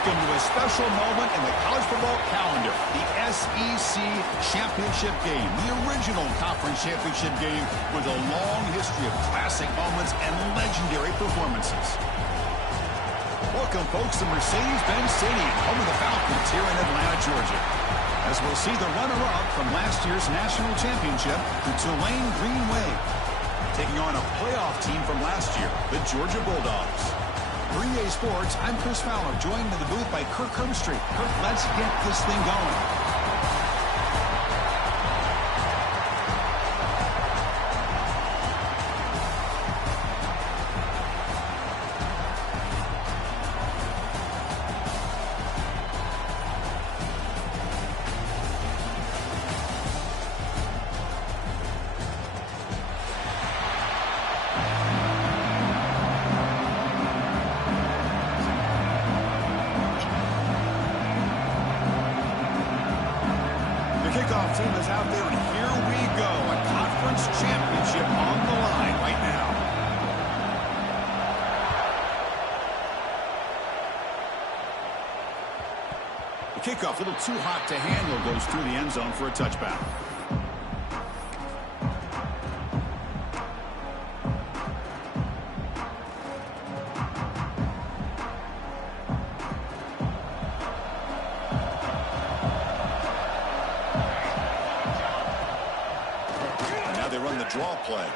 Welcome to a special moment in the college football calendar, the SEC Championship Game, the original conference championship game with a long history of classic moments and legendary performances. Welcome, folks, to Mercedes-Benz Stadium, home of the Falcons here in Atlanta, Georgia. As we'll see the runner-up from last year's national championship, the Tulane Green Wave, taking on a playoff team from last year, the Georgia Bulldogs. For EA Sports, I'm Chris Fowler, joined in the booth by Kirk Herbstreit. Kirk, let's get this thing going. Kickoff team is out there, and here we go. A conference championship on the line right now. The kickoff, a little too hot to handle, goes through the end zone for a touchback. They run the draw play.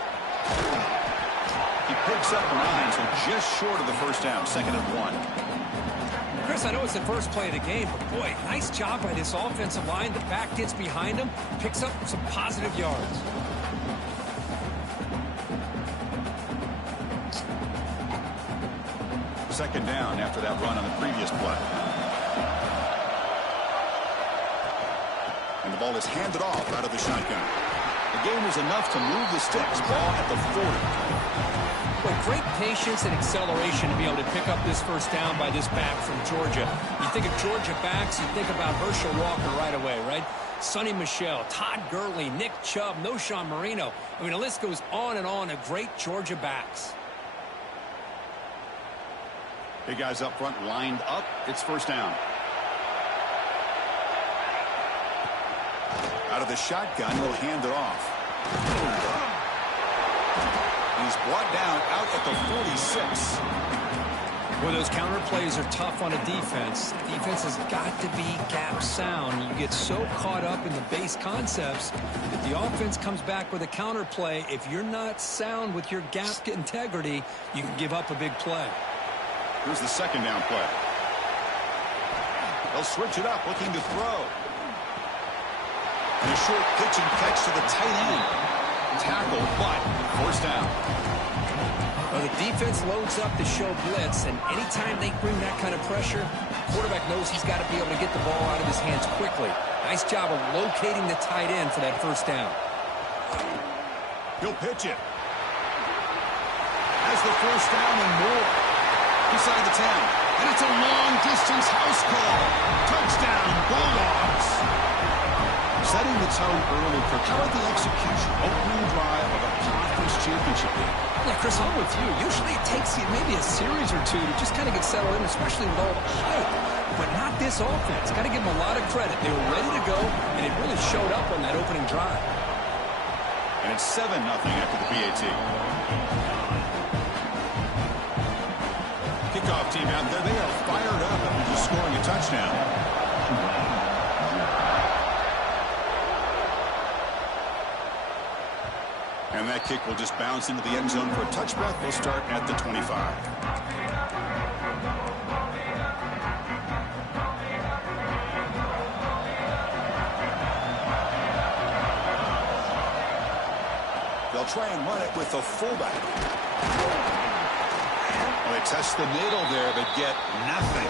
He picks up 9, so just short of the first down, 2nd and 1. Chris, I know it's the first play of the game, but boy, nice job by this offensive line. The back gets behind him, picks up some positive yards. Second down after that run on the previous play. And the ball is handed off out of the shotgun. The game was enough to move the sticks. Ball at the 40. Well, great patience and acceleration to be able to pick up this first down by this back from Georgia. You think of Georgia backs, you think about Herschel Walker right away, right? Sonny Michel, Todd Gurley, Nick Chubb, Noshawn Marino. I mean, the list goes on and on of great Georgia backs. Big guys up front lined up. It's first down. Out of the shotgun, he'll hand it off. He's brought down out at the 46. Well, those counter plays are tough on a defense. Defense has got to be gap sound. You get so caught up in the base concepts that the offense comes back with a counter play. If you're not sound with your gap integrity, you can give up a big play. Here's the second down play. They'll switch it up, looking to throw. And a short pitch and catch to the tight end. Tackle, but first down. Well, the defense loads up to show blitz, and anytime they bring that kind of pressure, quarterback knows he's got to be able to get the ball out of his hands quickly. Nice job of locating the tight end for that first down. He'll pitch it. Has the first down and more. Inside the 10. And it's a long-distance house call. Touchdown, Bulldogs. Setting the tone early. How about the execution? Opening drive of a conference championship game. Yeah, Chris, I'm with you. Usually it takes you maybe a series or two to just kind of get settled in, especially with all the hype. But not this offense. Got to give them a lot of credit. They were ready to go, and it really showed up on that opening drive. And it's 7-0 after the PAT. Kickoff team out there. They are fired up after just scoring a touchdown. And that kick will just bounce into the end zone for a touchback. We'll start at the 25. They'll try and run it with the fullback. Well, they test the middle there, but get nothing.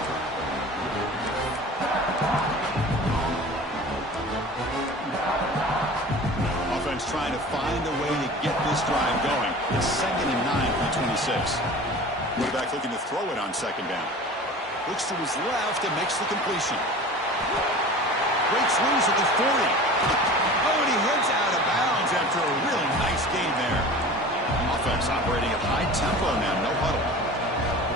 Trying to find a way to get this drive going. It's 2nd and 9 from the 26. Quarterback looking to throw it on second down. Looks to his left and makes the completion. Breaks loose at the 40. Oh, and he heads out of bounds after a really nice game there. Offense operating at high tempo now. No huddle.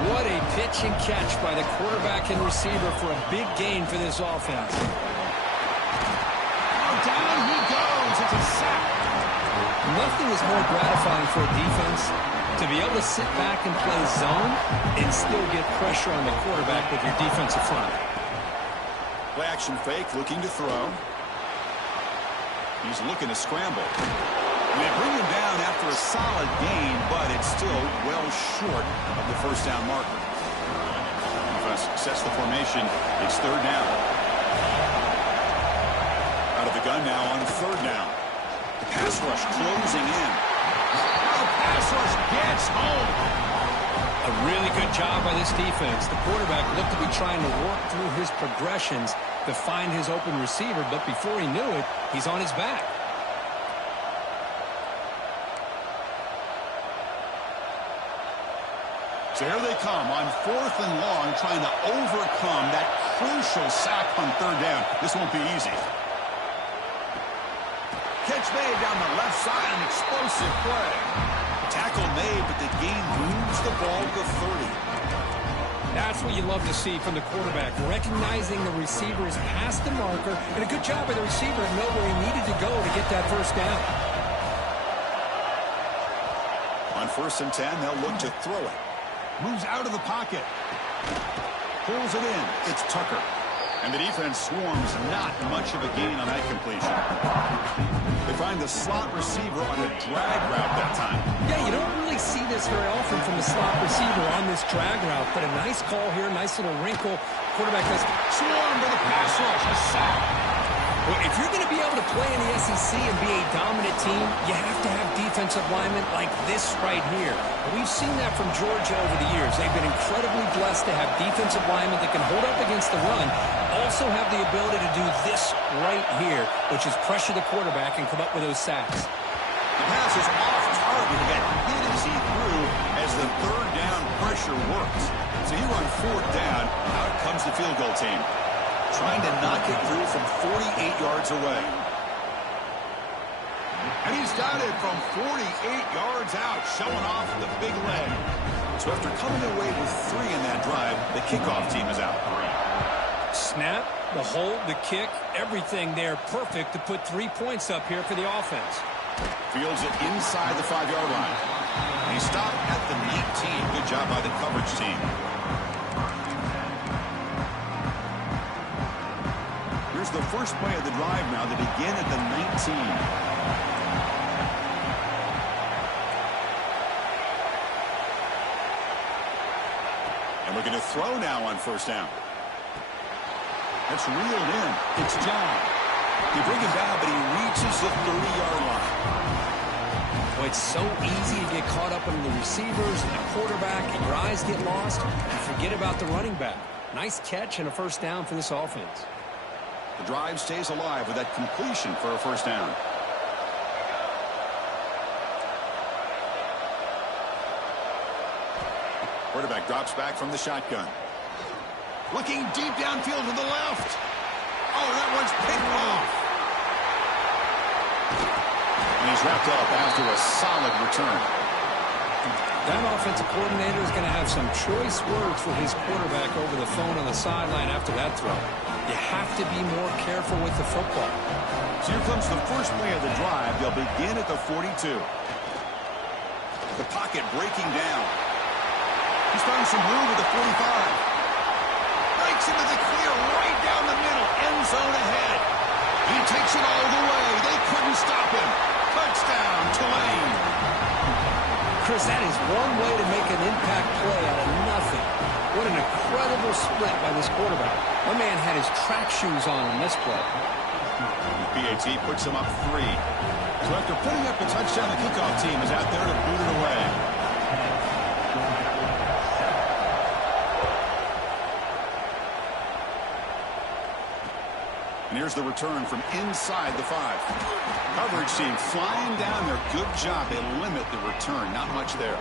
What a pitch and catch by the quarterback and receiver for a big gain for this offense. Oh, down he goes. It's a sack. Nothing is more gratifying for a defense to be able to sit back and play zone and still get pressure on the quarterback with your defensive front. Play action fake, looking to throw. He's looking to scramble. And they bring him down after a solid gain, but it's still well short of the first down marker. Defense sets the formation. It's third down. Out of the gun now on third down. The pass rush closing in. The pass rush gets home. A really good job by this defense. The quarterback looked to be trying to work through his progressions to find his open receiver, but before he knew it, he's on his back. So here they come on fourth and long, trying to overcome that crucial sack on third down. This won't be easy. Catch made down the left side, an explosive play. Tackle made, but the gain moves the ball to 30. That's what you love to see from the quarterback, recognizing the receiver is past the marker, and a good job by the receiver to know where he needed to go to get that first down. On 1st and 10, they'll look to throw it. Moves out of the pocket. Pulls it in. It's Tucker. And the defense swarms, not much of a gain on that completion. They find the slot receiver on a drag route that time. Yeah, you don't really see this very often from the slot receiver on this drag route, but a nice call here, nice little wrinkle. Quarterback does Swarm to the pass rush, a sack. Well, if you're going to be able to play in the SEC and be a dominant team, you have to have defensive linemen like this right here. We've seen that from Georgia over the years. They've been incredibly blessed to have defensive linemen that can hold up against the run, also have the ability to do this right here, which is pressure the quarterback and come up with those sacks. The pass is off target. He got hit as he threw as the third down pressure works. So here on fourth down, out comes the field goal team, trying to knock it through from 48 yards away. And he's done it from 48 yards out, showing off the big leg. So after coming away with 3 in that drive, the kickoff team is out. Snap, the hold, the kick, everything there perfect to put 3 points up here for the offense. Fields it inside the 5-yard line. And he stopped at the 19. Good job by the coverage team. Here's the first play of the drive now to begin at the 19. And looking to throw now on first down. That's reeled in. It's John. You bring him down, but he reaches the 30-yard line. Well, it's so easy to get caught up in the receivers and the quarterback, and your eyes get lost. You forget about the running back. Nice catch and a first down for this offense. The drive stays alive with that completion for a first down. Quarterback drops back from the shotgun. Looking deep downfield to the left. Oh, that one's picked off. And he's wrapped up after a solid return. That offensive coordinator is going to have some choice words for his quarterback over the phone on the sideline after that throw. You have to be more careful with the football. So here comes the first play of the drive. They'll begin at the 42. The pocket breaking down. He's found some room at the 45. Breaks into the clear right down the middle. End zone ahead. He takes it all the way. They couldn't stop him. Touchdown, Tulane. Chris, that is one way to make an impact play out of nothing. What an incredible split by this quarterback. My man had his track shoes on this play. PAT puts him up 3. So after putting up a touchdown, the kickoff team is out there to boot it away. And here's the return from inside the 5. Coverage team flying down there. Good job. They limit the return. Not much there.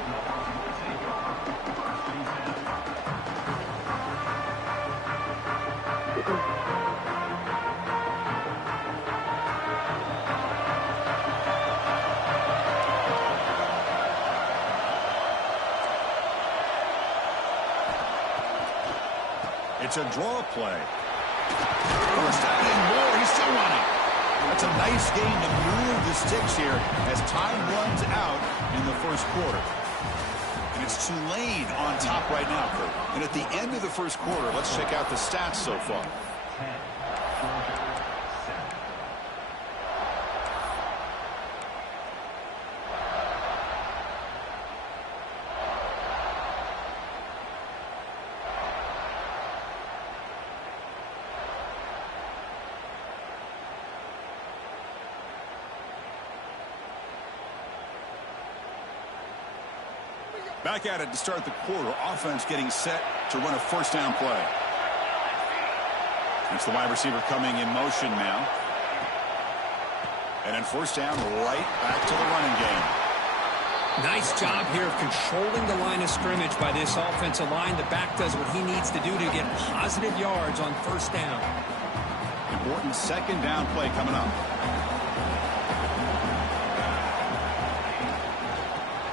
It's a draw play. First down and more. He's still running. That's a nice game to move the sticks here as time runs out in the first quarter. And it's Tulane on top right now, Kurt. And at the end of the first quarter, let's check out the stats so far. Back at it to start the quarter. Offense getting set to run a first down play. It's the wide receiver coming in motion now. And then first down, right back to the running game. Nice job here of controlling the line of scrimmage by this offensive line. The back does what he needs to do to get positive yards on first down. Important second down play coming up.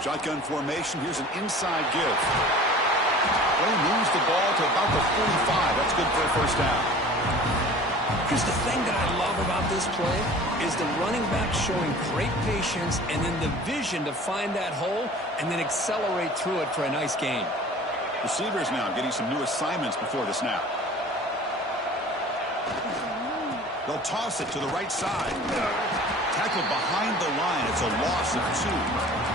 Shotgun formation. Here's an inside give. They moves the ball to about the 45. That's good for a first down. Here's the thing that I love about this play is the running back showing great patience and then the vision to find that hole and then accelerate through it for a nice gain. Receivers now getting some new assignments before the snap. They'll toss it to the right side. Tackled behind the line. It's a loss of 2.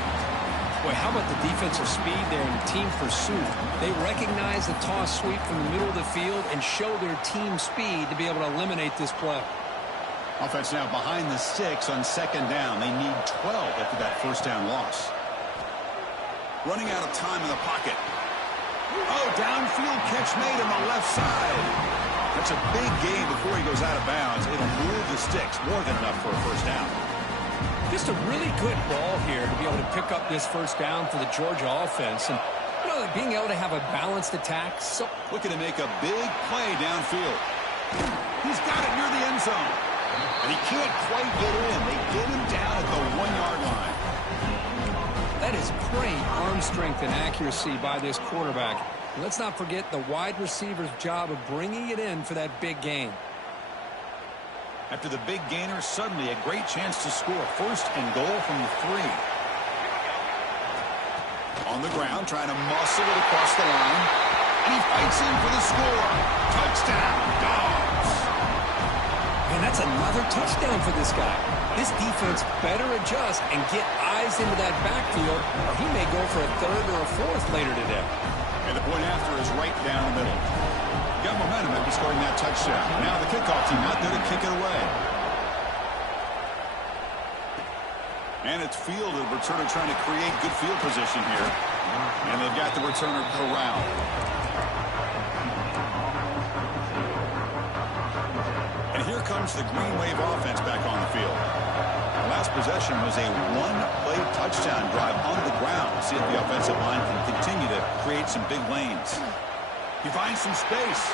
Boy, how about the defensive speed there in team pursuit? They recognize the toss sweep from the middle of the field and show their team speed to be able to eliminate this play. Offense now behind the sticks on second down. They need 12 after that first down loss. Running out of time in the pocket. Oh, downfield catch made on the left side. That's a big gain before he goes out of bounds. It'll move the sticks more than enough for a first down. Just a really good ball here to be able to pick up this first down for the Georgia offense. And, you know, being able to have a balanced attack. So looking to make a big play downfield. He's got it near the end zone. And he can't quite get in. They get him down at the 1-yard line. That is great arm strength and accuracy by this quarterback. And let's not forget the wide receiver's job of bringing it in for that big gain. After the big gainer, suddenly a great chance to score. First and goal from the 3. On the ground, trying to muscle it across the line. And he fights in for the score. Touchdown, Dogs. And that's another touchdown for this guy. This defense better adjust and get eyes into that backfield, or he may go for a third or a fourth later today. And the point after is right down the middle. Got momentum after scoring that touchdown. Now the kickoff team out there to kick it away. And it's fielded. Returner trying to create good field position here. And they've got the returner corralled. And here comes the Green Wave offense back on the field. The last possession was a one-play touchdown drive on the ground. See if the offensive line can continue to create some big lanes. He finds some space.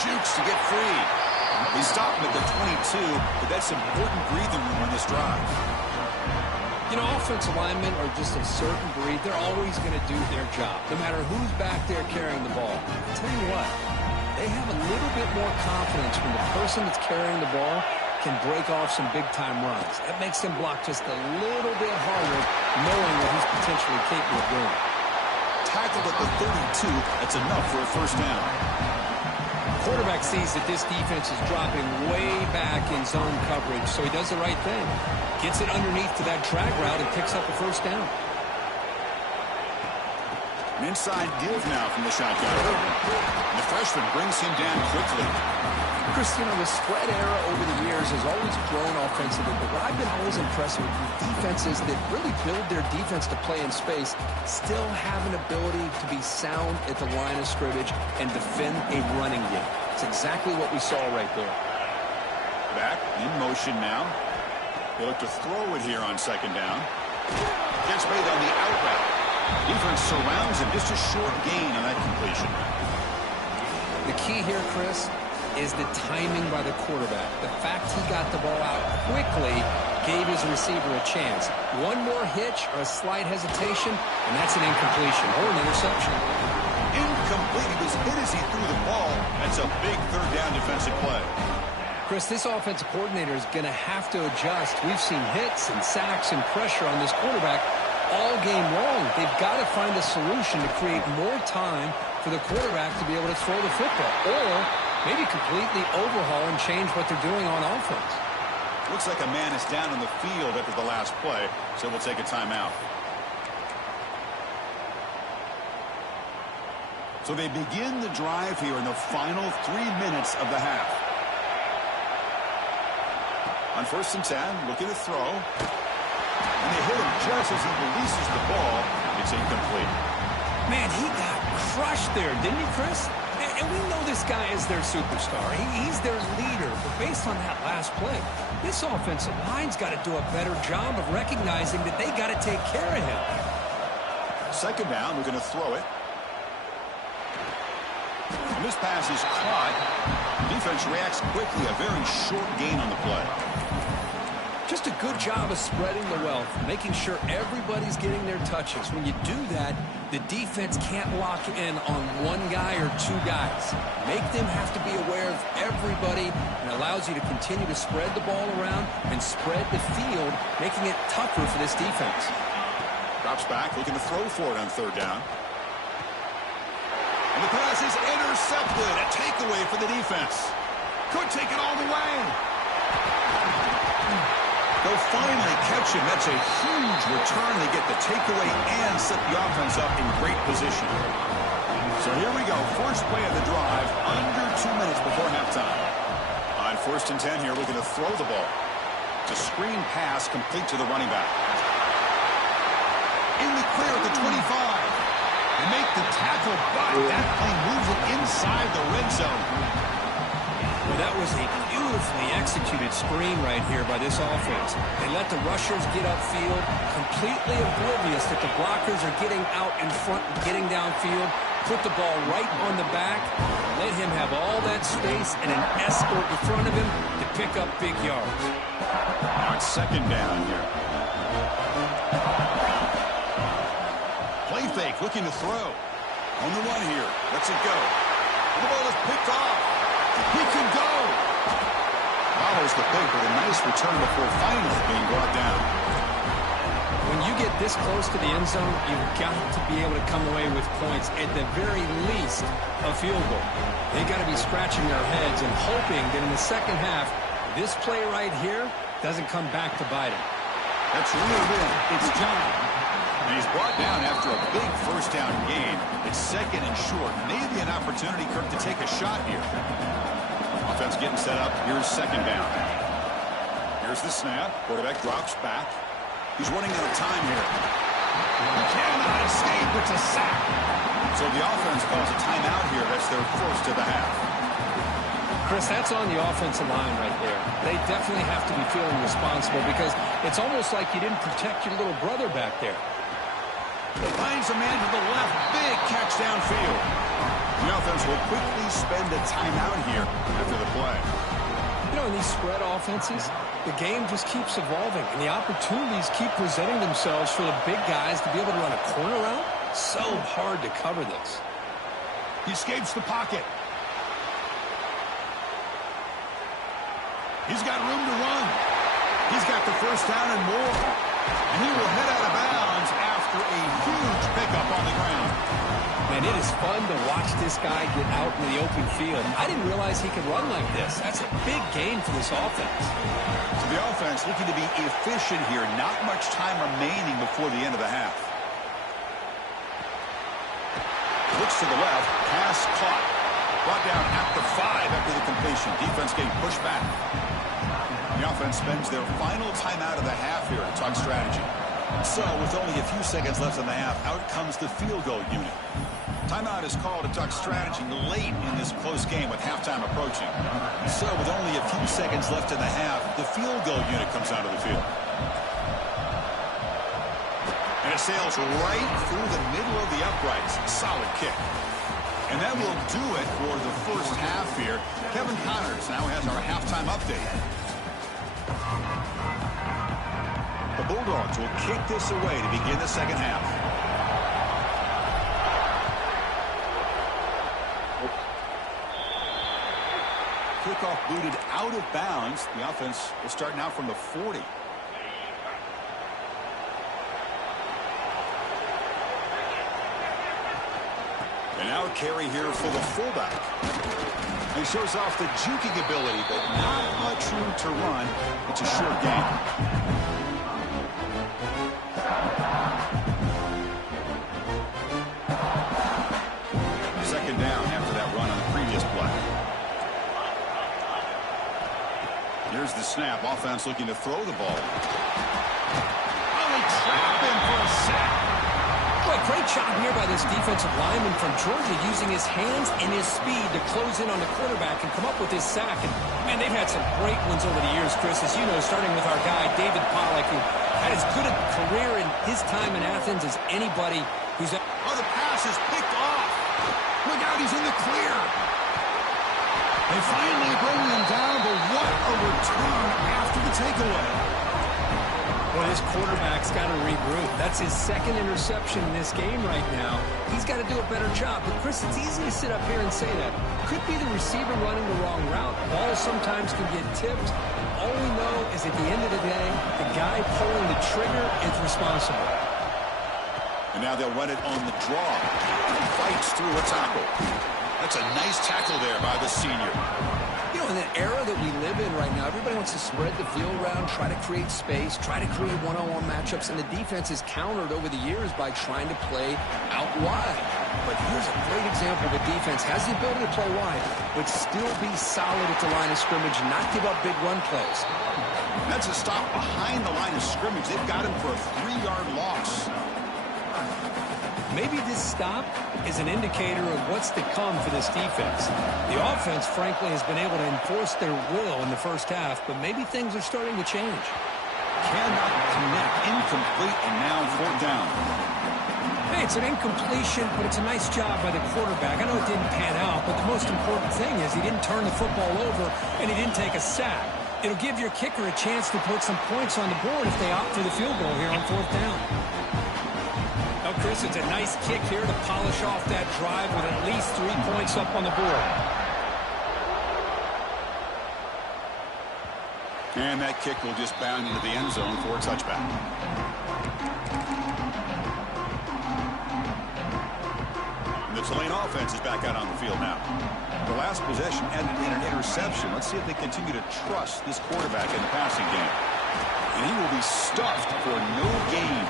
Jukes to get free. He stopped him at the 22, but that's important breathing room on this drive. You know, offensive linemen are just a certain breed. They're always going to do their job, no matter who's back there carrying the ball. I'll tell you what, they have a little bit more confidence when the person that's carrying the ball can break off some big-time runs. That makes them block just a little bit harder, knowing what he's potentially capable of doing. Tackled at the 32. That's enough for a first down. Quarterback sees that this defense is dropping way back in zone coverage, so he does the right thing. Gets it underneath to that drag route and picks up a first down. An inside give now from the shotgun. And the freshman brings him down quickly. Chris, you know, the spread era over the years has always grown offensively, but what I've been always impressed with defenses that really build their defense to play in space still have an ability to be sound at the line of scrimmage and defend a running game. It's exactly what we saw right there. Back in motion now. They look to throw it here on second down. Gets made on the out route. Defense surrounds him. Just a short gain on that completion. The key here, Chris, is the timing by the quarterback. The fact he got the ball out quickly gave his receiver a chance. One more hitch or a slight hesitation, and that's an incompletion or an interception. Incomplete. He was hit as he threw the ball. That's a big third down defensive play. Chris, this offensive coordinator is going to have to adjust. We've seen hits and sacks and pressure on this quarterback all game long. They've got to find a solution to create more time for the quarterback to be able to throw the football, or maybe completely overhaul and change what they're doing on offense. Looks like a man is down on the field after the last play, so we'll take a timeout. So they begin the drive here in the final 3 minutes of the half. On 1st and 10, looking to throw. And they hit him just as he releases the ball. It's incomplete. Man, he got crushed there, didn't he, Chris? And we know this guy is their superstar. He's their leader. But based on that last play, this offensive line's got to do a better job of recognizing that they got to take care of him. 2nd down, we're going to throw it. And this pass is caught. Defense reacts quickly. A very short gain on the play. Just a good job of spreading the wealth, making sure everybody's getting their touches. When you do that, the defense can't lock in on one guy or two guys. Make them have to be aware of everybody, and allows you to continue to spread the ball around and spread the field, making it tougher for this defense. Drops back, looking to throw for it on 3rd down. And the pass is intercepted. A takeaway for the defense. Could take it all the way. They'll finally catch him. That's a huge return. They get the takeaway and set the offense up in great position. So here we go. First play of the drive, under 2 minutes before halftime. On 1st and 10 here, looking to throw the ball. It's a screen pass complete to the running back. In the clear at the 25. They make the tackle, but that play moves it inside the red zone. Well, that was a beautifully executed screen right here by this offense. They let the rushers get upfield, completely oblivious that the blockers are getting out in front and getting downfield. Put the ball right on the back, let him have all that space and an escort in front of him to pick up big yards. On 2nd down here. Play fake, looking to throw. On the run here, lets it go. The ball is picked off. He can go. Follows the pick with a nice return before finally being brought down. When you get this close to the end zone, you've got to be able to come away with points, at the very least a field goal. They got to be scratching their heads and hoping that in the second half, this play right here doesn't come back to bite him. That's reeled in. It's John. And he's brought down after a big 1st down gain. It's 2nd and short. Maybe an opportunity, Kirk, to take a shot here. Offense getting set up. Here's 2nd down. Here's the snap. Quarterback drops back. He's running out of time here. He cannot escape. It's a sack. So the offense calls a timeout here. That's their 1st of the half. Chris, that's on the offensive line right there. They definitely have to be feeling responsible because it's almost like you didn't protect your little brother back there. Finds a man to the left. Big catch downfield. The offense will quickly spend a timeout here after the play. You know, in these spread offenses, the game just keeps evolving, and the opportunities keep presenting themselves for the big guys to be able to run a corner route. So hard to cover this. He escapes the pocket. He's got room to run. He's got the 1st down and more. And he will head out of bounds after a huge pickup on the ground. Man, it is fun to watch this guy get out in the open field. I didn't realize he could run like this. That's a big gain for this offense. So the offense looking to be efficient here. Not much time remaining before the end of the half. Looks to the left. Pass caught. Brought down at the 5 after the completion. Defense getting pushed back. The offense spends their final timeout of the half here to talk strategy. So, with only a few seconds left in the half, out comes the field goal unit. Timeout is called to talk strategy late in this close game with halftime approaching. So, with only a few seconds left in the half, the field goal unit comes onto the field. And it sails right through the middle of the uprights. Solid kick. And that will do it for the first half here. Kevin Connors now has our halftime update. The Bulldogs will kick this away to begin the second half. kickoff booted out of bounds. The offense will start now from the 40. And now a carry here for the fullback. He shows off the juking ability, but not much room to run. It's a short game. Second down after that run on the previous play. Here's the snap. Offense looking to throw the ball. Oh, they trap him for a sack. Boy, great job here by this defensive lineman from Georgia using his hands and his speed to close in on the quarterback and come up with his sack. And, man, they've had some great ones over the years, Chris, as you know, starting with our guy, David Pollack, who had as good a career in his time in Athens as anybody who's... Oh, the pass is picked off. Look out, he's in the clear. They finally bring him down, but what a return after the takeaway. Well, this quarterback's got to regroup. That's his second interception in this game right now. He's got to do a better job. But, Chris, it's easy to sit up here and say that. Could be the receiver running the wrong route. Balls sometimes can get tipped. All we know is at the end of the day, the guy pulling the trigger is responsible. And now they'll run it on the draw. He fights through a tackle. That's a nice tackle there by the senior. You know, in the era that we live in right now, everybody wants to spread the field around, try to create space, try to create one-on-one matchups, and the defense is countered over the years by trying to play out wide. But here's a great example of a defense has the ability to play wide, but still be solid at the line of scrimmage, not give up big run plays. That's a stop behind the line of scrimmage. They've got him for a 3-yard loss. Maybe this stop is an indicator of what's to come for this defense. The offense, frankly, has been able to enforce their will in the first half, but maybe things are starting to change. Cannot connect. Incomplete, and now fourth down. Hey, it's an incompletion, but it's a nice job by the quarterback. I know it didn't pan out, but the most important thing is he didn't turn the football over, and he didn't take a sack. It'll give your kicker a chance to put some points on the board if they opt for the field goal here on fourth down. Oh, Chris, it's a nice kick here to polish off that drive with at least 3 points up on the board. And that kick will just bound into the end zone for a touchback. And the Tulane offense is back out on the field now. The last possession ended in an interception. Let's see if they continue to trust this quarterback in the passing game. And he will be stuffed for no gain.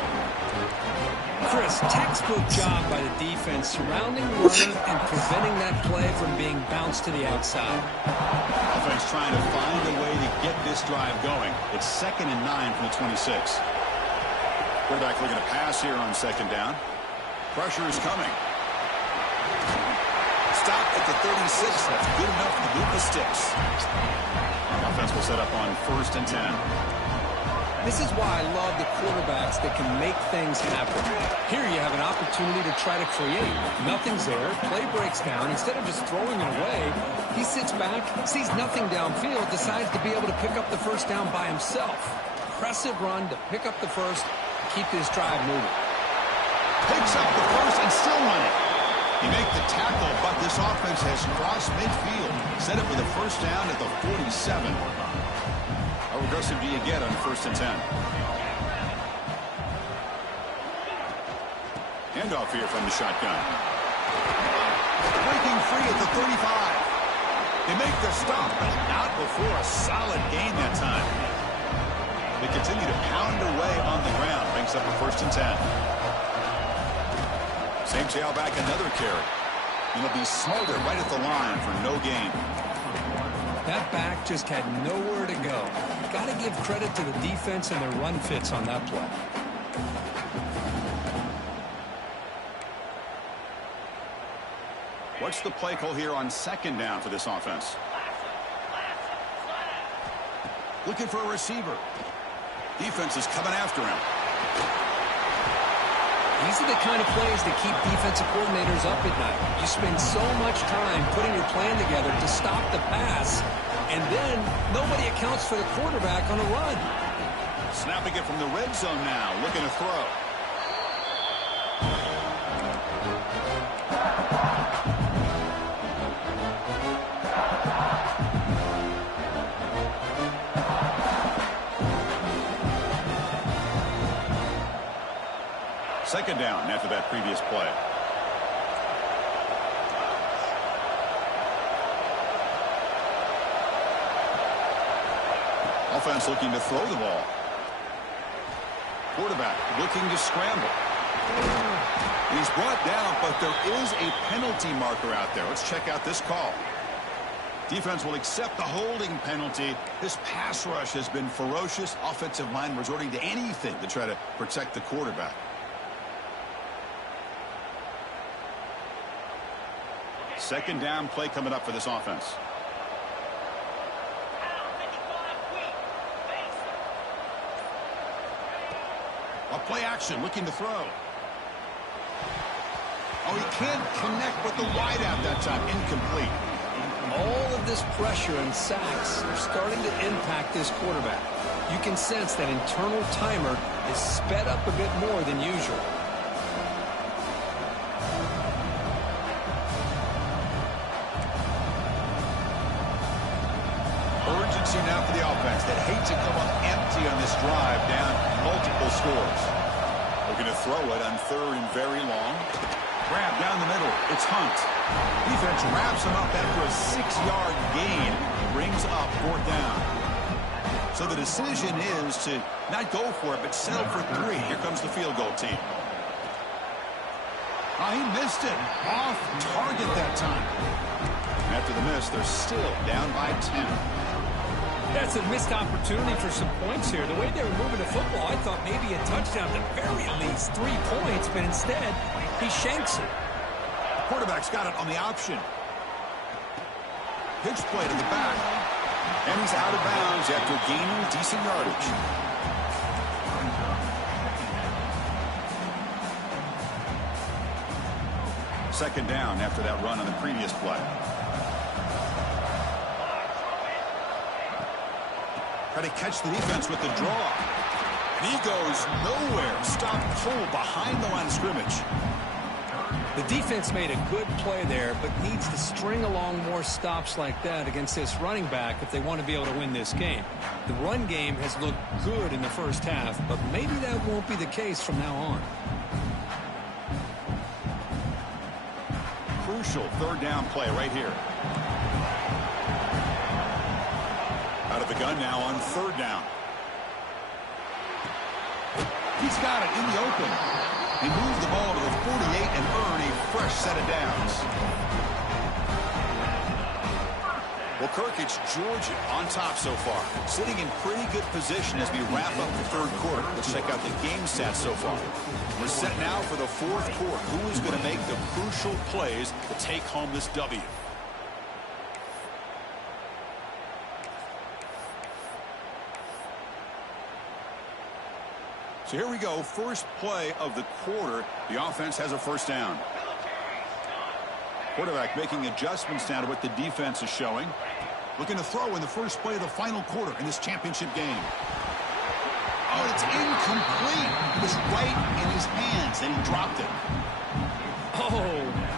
Chris, textbook job by the defense surrounding the runner and preventing that play from being bounced to the outside. Offense trying to find a way to get this drive going. It's 2nd and 9 from the 26. Quarterback looking to pass here on 2nd down. Pressure is coming. Stop at the 36. That's good enough to move the sticks. The offense will set up on 1st and 10. This is why I love the quarterbacks that can make things happen. Here you have an opportunity to try to create. Nothing's there. Play breaks down. Instead of just throwing it away, he sits back, sees nothing downfield, decides to be able to pick up the first down by himself. Impressive run to pick up the first, keep this drive moving. Picks up the first and still running. He make the tackle, but this offense has crossed midfield. Set up with a first down at the 47. How aggressive do you get on 1st and 10? Handoff here from the shotgun. Breaking free at the 35. They make the stop, but not before a solid gain that time. They continue to pound away on the ground. Brings up a 1st and 10. Same tailback, another carry. And it'll be smothered right at the line for no gain. That back just had nowhere to go. Got to give credit to the defense and their run fits on that play. What's the play call here on 2nd down for this offense? Looking for a receiver. Defense is coming after him. These are the kind of plays that keep defensive coordinators up at night. You spend so much time putting your plan together to stop the pass, and then nobody accounts for the quarterback on a run. Snapping it from the red zone now, looking to throw. Second down after that previous play. Offense looking to throw the ball. Quarterback looking to scramble. He's brought down, but there is a penalty marker out there. Let's check out this call. Defense will accept the holding penalty. This pass rush has been ferocious. Offensive line resorting to anything to try to protect the quarterback. Second down play coming up for this offense. A play action looking to throw. Oh, he can't connect with the wideout that time. Incomplete. All of this pressure and sacks are starting to impact this quarterback. You can sense that internal timer is sped up a bit more than usual. Urgency now for the offense that hate to come up empty on this drive, down multiple scores. Looking to throw it on third and very long. Grab down the middle. It's Hunt. Defense wraps him up after a 6-yard gain. Brings up fourth down. So the decision is to not go for it, but settle for 3. Here comes the field goal team. Oh, he missed it. Off target that time. After the miss, they're still down by 10. That's a missed opportunity for some points here. The way they were moving the football, I thought maybe a touchdown at the very least, 3 points, but instead, he shanks it. Quarterback's got it on the option. Pitch play to the back. And he's out of bounds after gaining decent yardage. Second down after that run on the previous play. Try to catch the defense with the draw. And he goes nowhere. Stop full behind the line of scrimmage. The defense made a good play there, but needs to string along more stops like that against this running back if they want to be able to win this game. The run game has looked good in the first half, but maybe that won't be the case from now on. Crucial third down play right here. Out of the gun now on third down. He's got it in the open. He moved the ball to the 48 and earned a fresh set of downs. Well, Kirk, it's Georgia on top so far. Sitting in pretty good position as we wrap up the third quarter. Let's check out the game stats so far. We're set now for the fourth quarter. Who is going to make the crucial plays to take home this W? So here we go. First play of the quarter. The offense has a first down. Quarterback making adjustments now to what the defense is showing. Looking to throw in the first play of the final quarter in this championship game. Oh, it's incomplete. It was right in his hands, and he dropped it. Oh,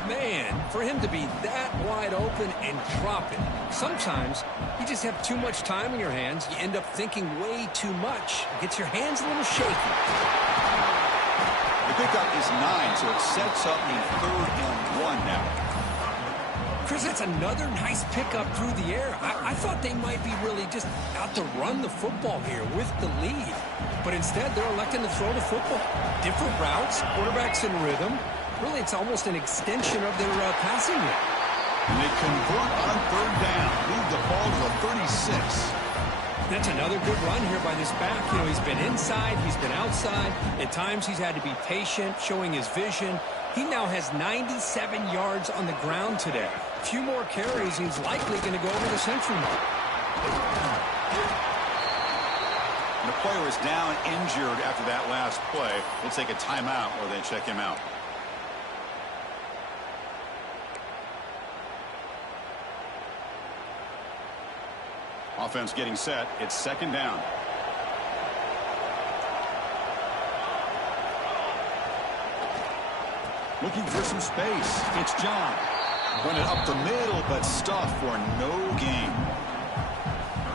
man. For him to be that wide open and drop it. Sometimes you just have too much time in your hands. You end up thinking way too much. It gets your hands a little shaky. The pickup is 9, so it sets up a 3rd and 1 now. Chris, that's another nice pickup through the air. I thought they might be really just out to run the football here with the lead. But instead, they're electing to throw the football. Different routes, quarterbacks in rhythm. Really, it's almost an extension of their passing game. And they convert on third down. Move the ball to the 36. That's another good run here by this back. You know, he's been inside, he's been outside. At times, he's had to be patient, showing his vision. He now has 97 yards on the ground today. A few more carries, he's likely going to go over the century mark. And the player is down injured after that last play. We'll take a timeout or they check him out. Offense getting set. It's second down. Looking for some space. It's John. Run it up the middle, but stuffed for no gain.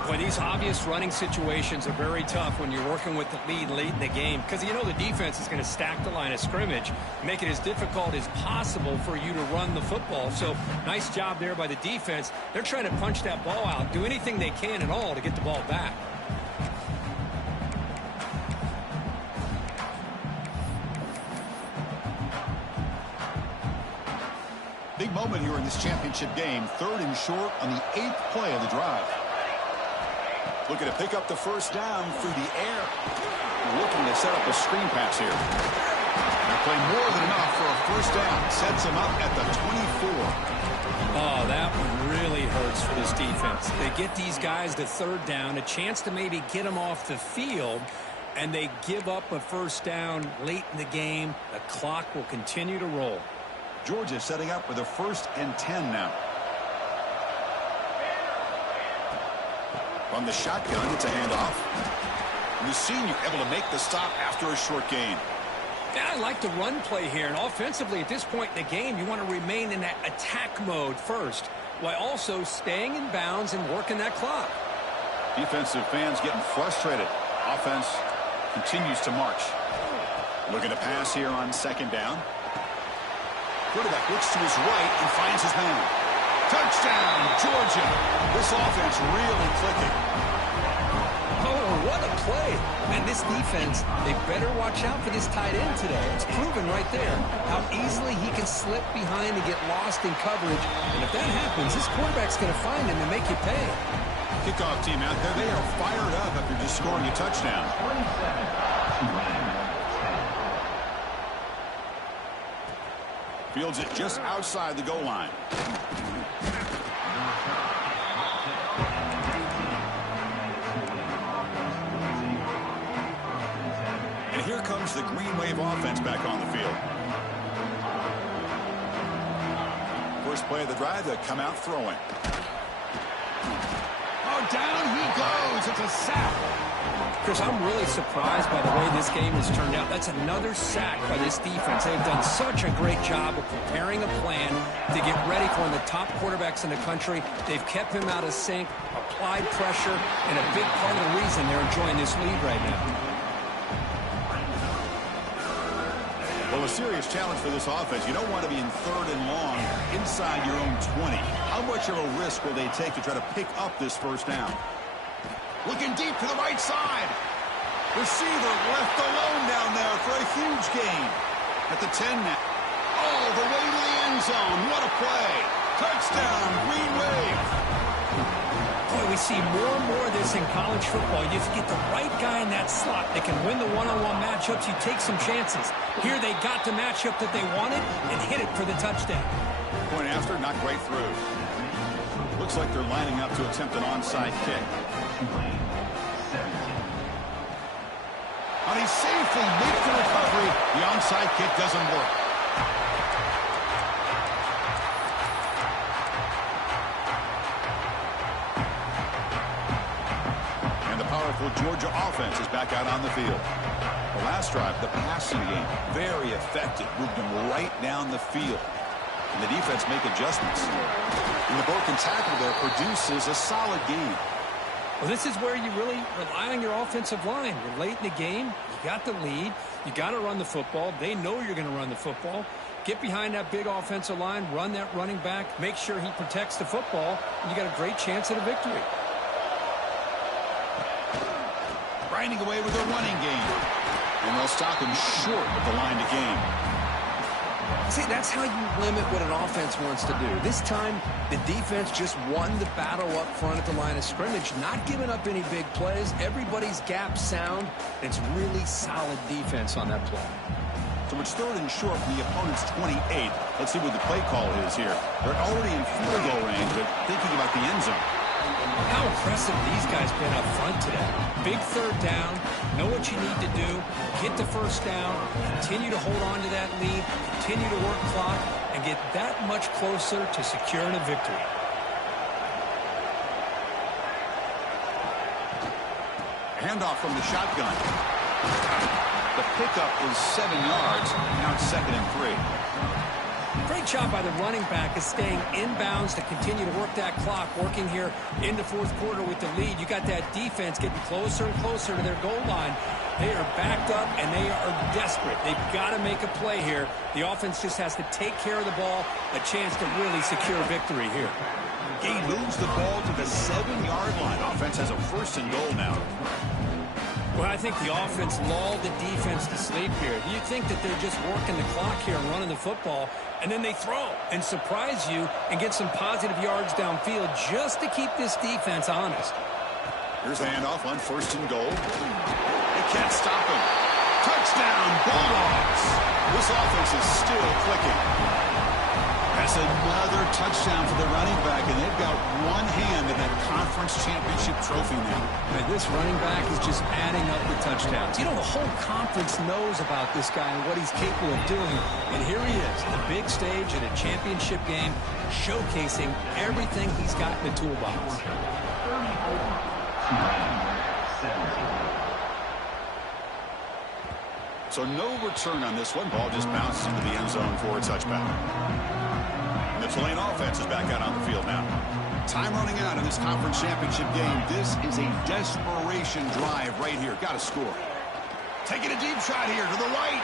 Boy, these obvious running situations are very tough when you're working with the lead late in the game because you know the defense is going to stack the line of scrimmage, make it as difficult as possible for you to run the football. So nice job there by the defense. They're trying to punch that ball out, do anything they can at all to get the ball back. Big moment here in this championship game. 3rd and short on the 8th play of the drive. Looking to pick up the first down through the air. Looking to set up a screen pass here. They're playing more than enough for a first down. Sets them up at the 24. Oh, that one really hurts for this defense. They get these guys to 3rd down, a chance to maybe get them off the field, and they give up a first down late in the game. The clock will continue to roll. Georgia setting up with a 1st and 10 now. From the shotgun, it's a handoff. And the senior able to make the stop after a short gain. Yeah, I like the run play here. And offensively, at this point in the game, you want to remain in that attack mode first, while also staying in bounds and working that clock. Defensive fans getting frustrated. Offense continues to march. Looking to pass here on 2nd down. Quarterback looks to his right and finds his man. Touchdown, Georgia. This offense really clicking. Oh, what a play. Man, this defense, they better watch out for this tight end today. It's proven right there how easily he can slip behind and get lost in coverage. And if that happens, this quarterback's going to find him and make you pay. Kickoff team out there, they are fired up after just scoring a touchdown. Fields it just outside the goal line. And here comes the Green Wave offense back on the field. First play of the drive, they come out throwing. Oh, down he goes. It's a sack. Chris, I'm really surprised by the way this game has turned out. That's another sack by this defense. They've done such a great job of preparing a plan to get ready for one of the top quarterbacks in the country. They've kept him out of sync, applied pressure, and a big part of the reason they're enjoying this lead right now. Well, a serious challenge for this offense. You don't want to be in 3rd and long inside your own 20. How much of a risk will they take to try to pick up this first down? Looking deep to the right side. Receiver left alone down there for a huge gain. At the 10 now. All the way to the end zone. What a play. Touchdown, Green Wave. Boy, we see more and more of this in college football. You get the right guy in that slot that can win the one-on-one matchups. You take some chances. Here they got the matchup that they wanted and hit it for the touchdown. Point after, not great through. Looks like they're lining up to attempt an onside kick. And he safely makes the recovery. The onside kick doesn't work. And the powerful Georgia offense is back out on the field. The last drive, the passing game, very effective. Moved them right down the field. And the defense make adjustments. And the broken tackle there produces a solid game. Well, this is where you really rely on your offensive line. You're late in the game. You got the lead. You got to run the football. They know you're going to run the football. Get behind that big offensive line. Run that running back. Make sure he protects the football. And you got a great chance at a victory. Grinding away with a running game. And they'll stop him short of the line to gain. See, that's how you limit what an offense wants to do. This time, the defense just won the battle up front at the line of scrimmage, not giving up any big plays. Everybody's gap sound. It's really solid defense on that play. So it's 3rd and short from the opponent's 28. Let's see what the play call is here. They're already in field goal range, but thinking about the end zone. How impressive these guys been up front today. Big 3rd down. Know what you need to do. Get the first down. Continue to hold on to that lead. Continue to work clock and get that much closer to securing a victory. Handoff from the shotgun. The pickup is 7 yards. Now it's 2nd and 3. Great job by the running back is staying inbounds to continue to work that clock, working here in the fourth quarter with the lead. You got that defense getting closer and closer to their goal line. They are backed up, and they are desperate. They've got to make a play here. The offense just has to take care of the ball, a chance to really secure victory here. He moves the ball to the 7-yard line. Offense has a 1st and goal now. Well, I think the offense lulled the defense to sleep here. You think that they're just working the clock here and running the football, and then they throw and surprise you and get some positive yards downfield just to keep this defense honest. Here's the handoff on 1st and goal. They can't stop him. Touchdown, Bulldogs. This offense is still clicking. That's another touchdown for the running back, and they've got one hand in that conference championship trophy now. And this running back is just adding up the touchdowns. You know, the whole conference knows about this guy and what he's capable of doing. And here he is, the big stage in a championship game, showcasing everything he's got in the toolbox. So no return on this one. Ball just bounces into the end zone for a touchback. And the Tulane offense is back out on the field now. Time running out in this conference championship game. This is a desperation drive right here. Got to score. Taking a deep shot here to the right.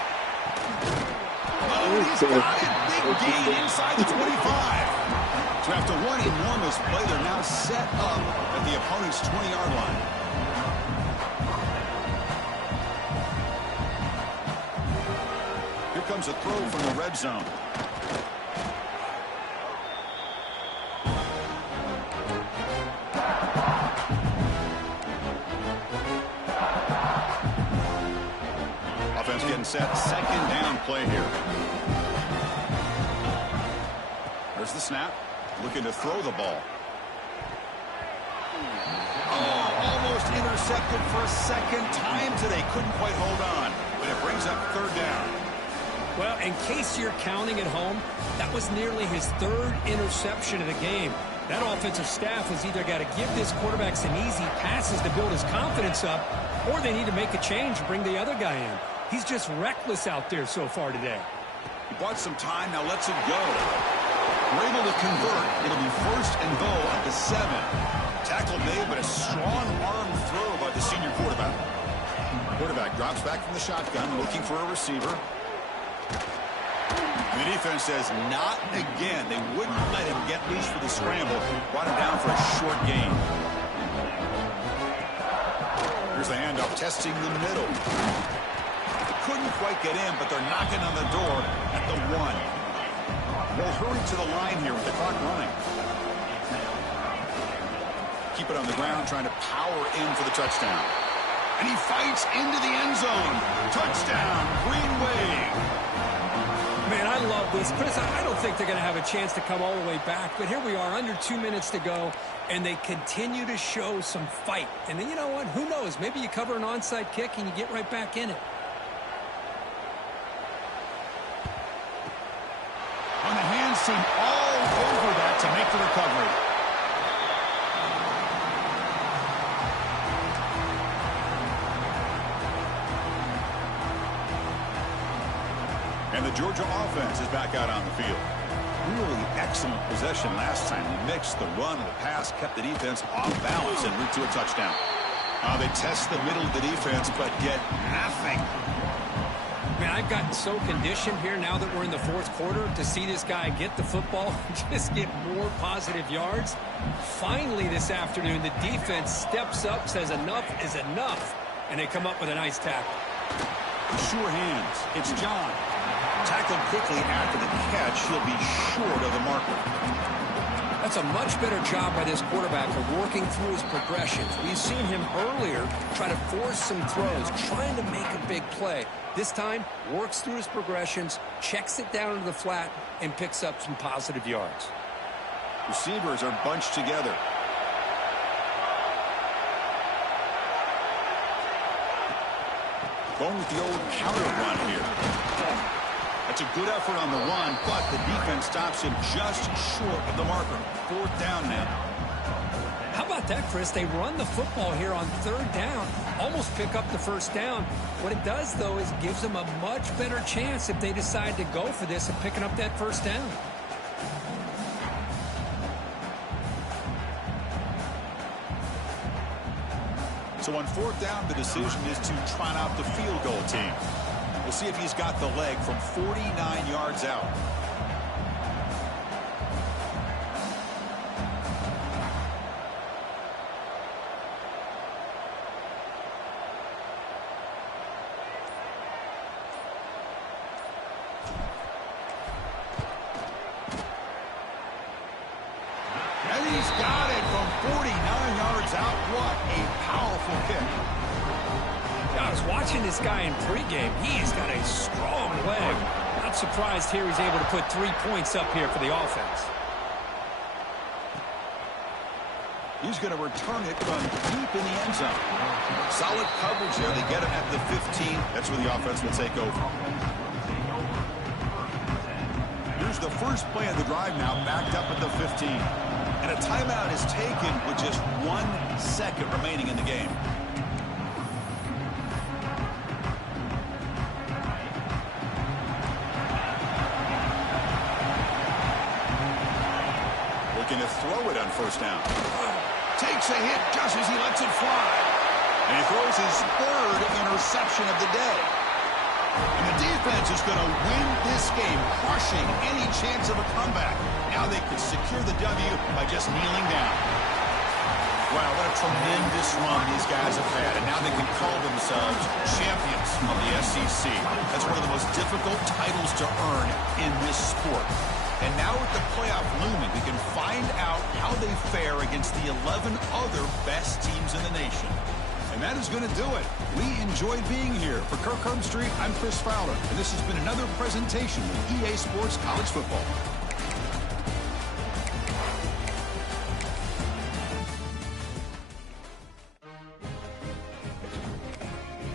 Oh, he's got it. Big gain inside the 25. So after one enormous play, they're now set up at the opponent's 20-yard line. Here comes a throw from the red zone. Offense getting set. 2nd down play here. There's the snap. Looking to throw the ball. Oh, almost intercepted for a 2nd time today. Couldn't quite hold on. But it brings up 3rd down. Well, in case you're counting at home, that was nearly his 3rd interception of the game. That offensive staff has either got to give this quarterback some easy passes to build his confidence up, or they need to make a change and bring the other guy in. He's just reckless out there so far today. He bought some time, now lets it go. We're able to convert. It'll be 1st and goal at the 7. Tackle made, but a strong arm throw by the senior quarterback. Quarterback drops back from the shotgun, looking for a receiver. And the defense says, not again. They wouldn't let him get loose for the scramble. Brought him down for a short gain. Here's the handoff, testing the middle. Couldn't quite get in, but they're knocking on the door at the 1. They'll hurry to the line here with the clock running. Keep it on the ground, trying to power in for the touchdown. And he fights into the end zone. Touchdown, Green Wave. Man, I love this. Chris, I don't think they're going to have a chance to come all the way back. But here we are, under 2 minutes to go, and they continue to show some fight. And then, you know what? Who knows? Maybe you cover an onside kick and you get right back in it. And the hands seem all over that to make the recovery. And the Georgia offense is back out on the field. Really excellent possession last time. They mixed the run and the pass, kept the defense off balance and route to a touchdown. They test the middle of the defense, but get nothing. Man, I've gotten so conditioned here now that we're in the 4th quarter to see this guy get the football and just get more positive yards. Finally this afternoon, the defense steps up, says enough is enough, and they come up with a nice tackle. Sure hands. It's John. Tackled quickly after the catch. He'll be short of the marker. That's a much better job by this quarterback of working through his progressions. We've seen him earlier try to force some throws, trying to make a big play. This time, works through his progressions, checks it down into the flat, and picks up some positive yards. Receivers are bunched together. Going with the old counter run here. That's a good effort on the run, but the defense stops him just short of the marker. 4th down now. How about about that, Chris? They run the football here on 3rd down, almost pick up the 1st down. What it does, though, is gives them a much better chance if they decide to go for this and picking up that 1st down. So on 4th down, the decision is to try out the field goal team. We'll see if he's got the leg from 49 yards out. And he's got it from 49 yards out. What a powerful kick. I was watching this guy in pregame. He's got a strong leg. Not surprised here he's able to put 3 points up here for the offense. He's going to return it from deep in the end zone. Solid coverage there. They get him at the 15. That's where the offense will take over. Here's the first play of the drive now, backed up at the 15. And a timeout is taken with just 1 second remaining in the game. Looking to throw it on 1st down. Takes a hit just as he lets it fly. And he throws his 3rd interception of the day. And the defense is going to win this game, crushing any chance of a comeback. Now they can secure the W by just kneeling down. Wow, what a tremendous run these guys have had. And now they can call themselves champions of the SEC. That's one of the most difficult titles to earn in this sport. And now with the playoff looming, we can find out how they fare against the 11 other best teams in the nation. And that is going to do it. We enjoyed being here. For Kirk Street, I'm Chris Fowler. And this has been another presentation of EA Sports College Football.